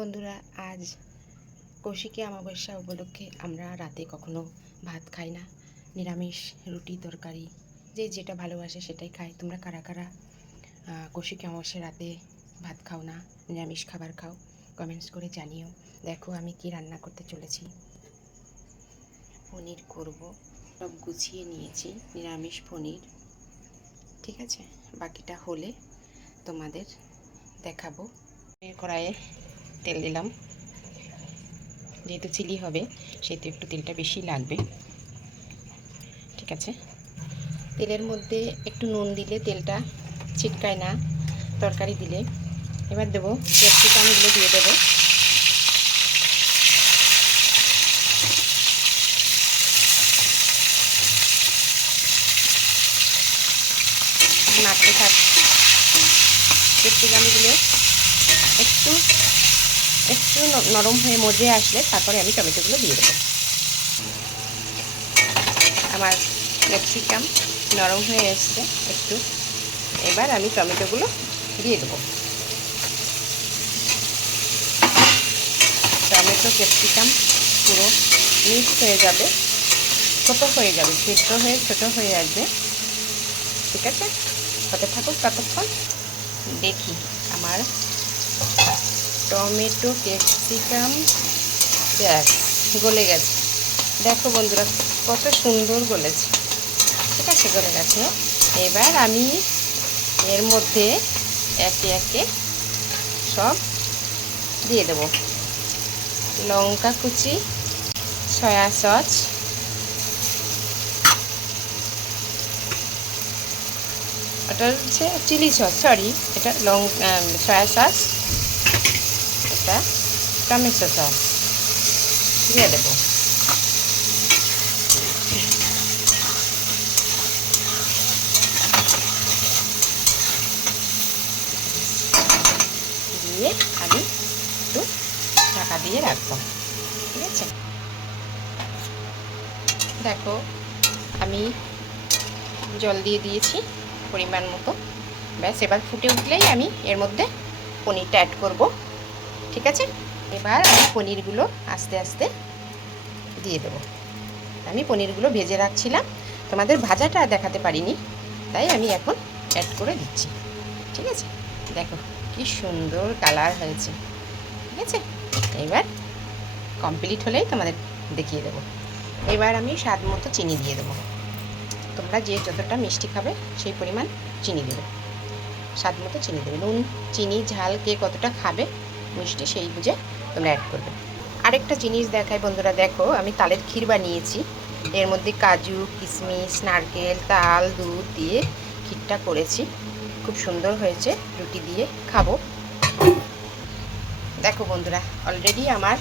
বন্ধুরা, আজ কৌশিকী অমাবস্যা উপলক্ষে আমরা রাতে কখনো ভাত খাই না, নিরামিষ রুটি তরকারি যে যেটা ভালোবাসে সেটাই খাই। তোমরা কারা কারা কৌশিকী অমাবস্যা রাতে ভাত খাও না, নিরামিষ খাবার খাও, কমেন্টস করে জানিও। দেখো আমি কি রান্না করতে চলেছি। পনির করব, সব গুছিয়ে নিয়েছি, নিরামিষ পনির। ঠিক আছে, বাকিটা হলে তোমাদের দেখাবো। কড়াইয়ে তেল দিলাম, যেহেতু চিলি হবে সেহেতু একটু তেলটা বেশি লাগবে। ঠিক আছে, তেলের মধ্যে একটু নুন দিলে তেলটা ছিটকায় না তরকারি দিলে। এবার দেবো ক্যাপসিকামগুলো দিয়ে দেবো। নাড়তে থাক। ক্যাপসিকামগুলো একটু একটু নরম হয়ে মজে আসলে তারপরে আমি টমেটোগুলো দিয়ে দেবো। আমার ক্যাপসিকাম নরম হয়ে এসছে একটু, এবার আমি টমেটোগুলো দিয়ে দেবো। টমেটো ক্যাপসিকাম পুরো মিক্স হয়ে যাবে, ছোটো হয়ে যাবে, সিদ্ধ হয়ে ছোটো হয়ে আসবে। ঠিক আছে, হতে থাকুক ততক্ষণ। দেখি আমার টমেটো ক্যাপসিকাম ব্যাস গলে গেছে। দেখো বন্ধুরা কত সুন্দর গলেছে। ঠিক আছে, গলে গেছে। এবার আমি এর মধ্যে একে একে সব দিয়ে দেব। লঙ্কা কুচি, সয়া সস, ওটা হচ্ছে চিলি সস, সরি এটা সয়া সস, এটা টমেটো সস দিয়ে দেবো। দিয়ে আমি একটু ঢাকা দিয়ে রাখবো। ঠিক আছে, দেখো আমি জল দিয়ে দিয়েছি পরিমাণ মতো। ব্যাস এবার ফুটে উঠলেই আমি এর মধ্যে পনিরটা অ্যাড করব। ঠিক আছে, এবার আমি পনিরগুলো আস্তে আস্তে দিয়ে দেবো। আমি পনিরগুলো ভেজে রাখছিলাম, তোমাদের ভাজাটা দেখাতে পারিনি, তাই আমি এখন অ্যাড করে দিচ্ছি। ঠিক আছে, দেখো কি সুন্দর কালার হয়েছে। ঠিক আছে, এবার কমপ্লিট হলেই তোমাদের দেখিয়ে দেবো। এবার আমি স্বাদ মতো চিনি দিয়ে দেবো। তোমরা যে যতটা মিষ্টি খাবে সেই পরিমাণ চিনি দেবে, স্বাদ মতো চিনি দেবে। নুন চিনি ঝাল কে কতটা খাবে মিষ্টি সেই বুঝে তোমরা অ্যাড করবে। আরেকটা জিনিস দেখাই বন্ধুরা, দেখো আমি তালের ক্ষীর বানিয়েছি। এর মধ্যে কাজু কিশমিশ নারকেল তাল দুধ দিয়ে ক্ষীরটা করেছি, খুব সুন্দর হয়েছে। রুটি দিয়ে খাবো। দেখো বন্ধুরা, অলরেডি আমার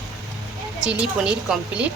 চিলি পনির কমপ্লিট।